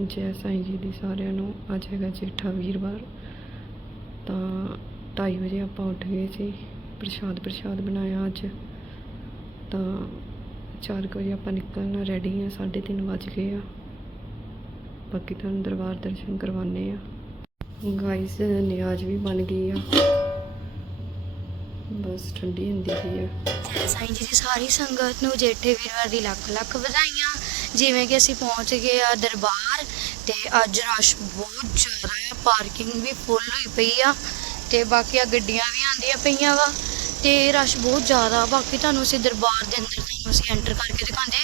ਜੈ ਸਾਈਂ ਜੀ ਦੀ ਸਾਰਿਆਂ ਨੂੰ। ਅੱਜ ਹੈਗਾ ਜੇਠਾ ਵੀਰਵਾਰ। ਤਾਂ 2:30 ਵਜੇ ਆਪਾਂ ਉੱਠ ਗਏ ਸੀ। ਪ੍ਰਸ਼ਾਦ ਪ੍ਰਸ਼ਾਦ ਬਣਾਇਆ ਅੱਜ। ਤਾਂ 4 ਵਜੇ ਆਪਾਂ ਨਿਕਲਣਾ ਰੈਡੀ ਆ 3:30 ਵੱਜ ਗਏ ਆ। ਬਾਕੀ ਤੁਹਾਨੂੰ ਦਰਬਾਰ ਦਰਸ਼ਨ ਕਰਵਾਉਣੇ ਆ। ਗਾਇਸ ਨਿਆਜ਼ ਵੀ ਬਣ ਗਈ ਆ। ਬਸ ਠੰਡੀ ਹੁੰਦੀ ਪਈ ਆ। ਜੈ ਸਾਈਂ ਜੀ ਦੀ ਸਾਰੀ ਸੰਗਤ ਨੂੰ ਜੇਠੇ ਵੀਰਵਾਰ ਦੀ ਲੱਖ ਲੱਖ ਵਧਾਈਆਂ। ਜਿਵੇਂ ਕਿ ਅਸੀਂ ਪਹੁੰਚ ਗਏ ਆ ਦਰਬਾਰ ਤੇ ਅੱਜ ਰਸ਼ ਬਹੁਤ ਜ਼ਿਆਦਾ ਆ ਪਾਰਕਿੰਗ ਵੀ ਫੁੱਲ ਹੋਈ ਪਈ ਆ ਤੇ ਬਾਕੀ ਆ ਗੱਡੀਆਂ ਵੀ ਆਂਦੀਆਂ ਪਈਆਂ ਵਾ ਤੇ ਰਸ਼ ਬਹੁਤ ਜ਼ਿਆਦਾ ਬਾਕੀ ਤੁਹਾਨੂੰ ਅਸੀਂ ਦਰਬਾਰ ਦੇ ਅੰਦਰ ਤੁਹਾਨੂੰ ਅਸੀਂ ਐਂਟਰ ਕਰਕੇ ਦਿਖਾਉਂਦੇ।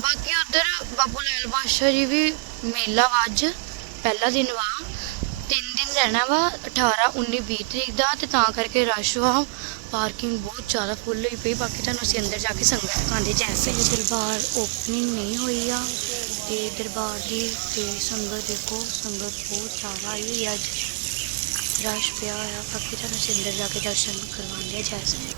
ਬਾਕੀ ਉਧਰ ਬਾਬੂ ਲਾਲ ਬਾਦਸ਼ਾਹ ਜੀ ਵੀ ਮੇਲਾ ਵਾ ਅੱਜ, ਪਹਿਲਾ ਦਿਨ ਵਾ। ਰਹਿਣਾ ਵਾ 18 19 20 ਤਰੀਕ ਦਾ ਤੇ ਤਾਂ ਕਰਕੇ ਰਸ਼ ਵਾ। ਪਾਰਕਿੰਗ ਬਹੁਤ ਜ਼ਿਆਦਾ ਫੁੱਲ ਹੋਈ ਪਈ, ਬਾਕੀ ਤੁਹਾਨੂੰ ਅਸੀਂ ਅੰਦਰ ਜਾ ਕੇ ਸੰਗਤ ਦਿਖਾਉਂਦੇ ਜੈਸੇ ਦਰਬਾਰ ਓਪਨਿੰਗ ਨਹੀਂ ਹੋਈ ਆ। ਤੇ ਦਰਬਾਰ ਦੀ ਤੇ ਸੰਗਤ ਦੇਖੋ, ਸੰਗਤ ਬਹੁਤ ਜ਼ਿਆਦਾ ਆਈ ਹੋਈ ਅੱਜ। ਰਸ਼ ਪਿਆ ਹੋਇਆ, ਬਾਕੀ ਤੁਹਾਨੂੰ ਅਸੀਂ ਅੰਦਰ ਜਾ ਕੇ ਦਰਸ਼ਨ ਕਰਵਾਉਂਦੇ ਜੈਸੇ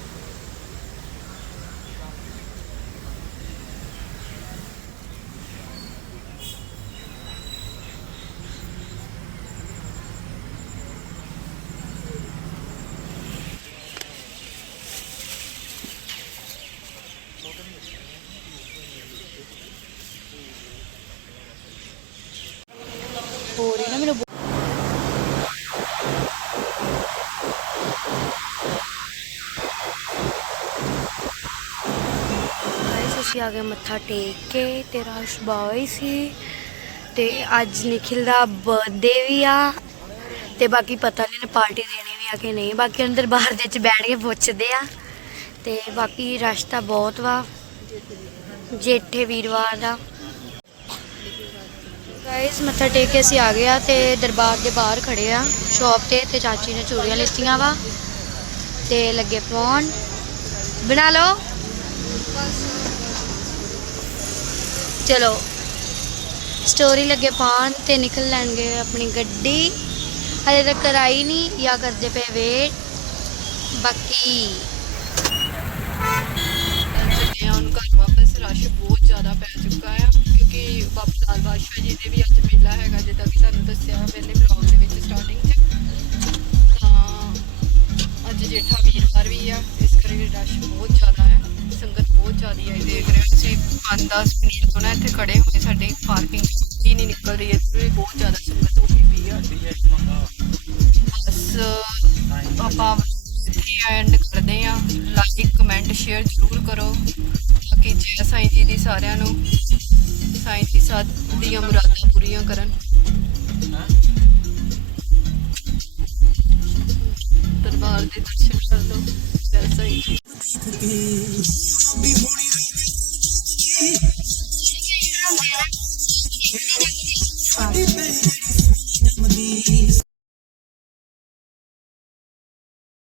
ਹੋ ਰਹੀ ਨਾ ਮੈਨੂੰ ਗਾਇਸ ਅਸੀਂ ਆ ਗਏ ਮੱਥਾ ਟੇਕ ਕੇ ਤੇ ਰਸ਼ ਬਾਈ ਸੀ ਤੇ ਅੱਜ ਨikhil ਦਾ ਬਰਥਡੇ ਵੀ ਆ ਤੇ ਬਾਕੀ ਪਤਾ ਨਹੀਂ ਨੇ ਪਾਰਟੀ ਦੇਣੀ ਵੀ ਆ ਕਿ ਨਹੀਂ। ਬਾਕੀ ਅੰਦਰ ਬਾਹਰ ਦੇ ਵਿੱਚ ਬੈਠ ਕੇ ਪੁੱਛਦੇ ਆ ਤੇ ਬਾਕੀ ਰਸ਼ ਤਾਂ ਬਹੁਤ ਵਾ, ਜੇਠੇ ਵੀਰਵਾਰ ਦਾ। ਗਾਇਸ ਮੱਥਾ ਟੇਕ ਕੇ ਅਸੀਂ ਆ ਗਏ ਆ ਤੇ ਦਰਬਾਰ ਦੇ ਬਾਹਰ ਖੜੇ ਆ ਸ਼ਾਪ ਤੇ ਤੇ ਚਾਚੀ ਨੇ ਚੂੜੀਆਂ ਲਿੱਤੀਆਂ ਵਾ ਤੇ ਲੱਗੇ ਪਾਉਣ ਬਣਾ ਲਓ। ਚਲੋ। ਸਟੋਰੀ ਲੱਗੇ ਪਾਉਣ ਤੇ ਨਿਕਲ ਲੈਣਗੇ ਆਪਣੀ ਗੱਡੀ। ਹਲੇ ਤੱਕ ਕਰਾਈ ਨਹੀਂ, ਜਾਂ ਕਰਦੇ ਪਏ ਵੇਟ ਬਾਕੀ ਹੁਣ ਘਰ ਵਾਪਸ। ਰਸ਼ ਬਹੁਤ ਜ਼ਿਆਦਾ ਪੈ ਚੁੱਕਾ ਹੈ ਕਿਉਂਕਿ ਬਾਬਾ ਲਾਲ ਬਾਦਸ਼ਾਹ ਜੀ ਦੇ ਵੀ ਅੱਜ ਮੇਲਾ ਹੈਗਾ, ਜਿੱਦਾਂ ਕਿ ਤੁਹਾਨੂੰ ਦੱਸਿਆ, ਪਹਿਲੇ ਬਲੌਗ ਦੇ ਵਿੱਚ ਸਟਾਰਟਿੰਗ 'ਚ। 5-10 ਮਿੰਟ ਤੋਂ ਨਾ ਇੱਥੇ ਖੜੇ ਹੋਏ ਸਾਡੇ ਪਾਰਕਿੰਗ ਹੀ ਨਹੀਂ ਨਿਕਲ ਰਹੀ, ਇੱਥੇ ਵੀ ਬਹੁਤ ਜ਼ਿਆਦਾ ਸੰਗਤ ਹੋ ਗਈ ਪਈ ਆ। ਬਸ, ਆਪਾਂ ਇੱਥੇ ਐਂਡ ਕਰਦੇ ਆ ਲਾਈਕ ਕਮੈਂਟ ਸ਼ੇਅਰ ਜ਼ਰੂਰ ਕਰੋ। ਬਾਕੀ ਜੈ ਸਾਈਂ ਜੀ ਦੀ ਸਾਰਿਆਂ ਨੂੰ, ਸਾਈਂ ਜੀ ਸਾਥ ਦੀਆਂ ਮੁਰਾਦਾਂ ਪੂਰੀਆਂ ਕਰਨ। ਦਰਬਾਰ ਦੇ ਦਰਸ਼ਨ ਕਰ ਲਓ, ਜੈ ਸਾਈਂ ਜੀ। Father.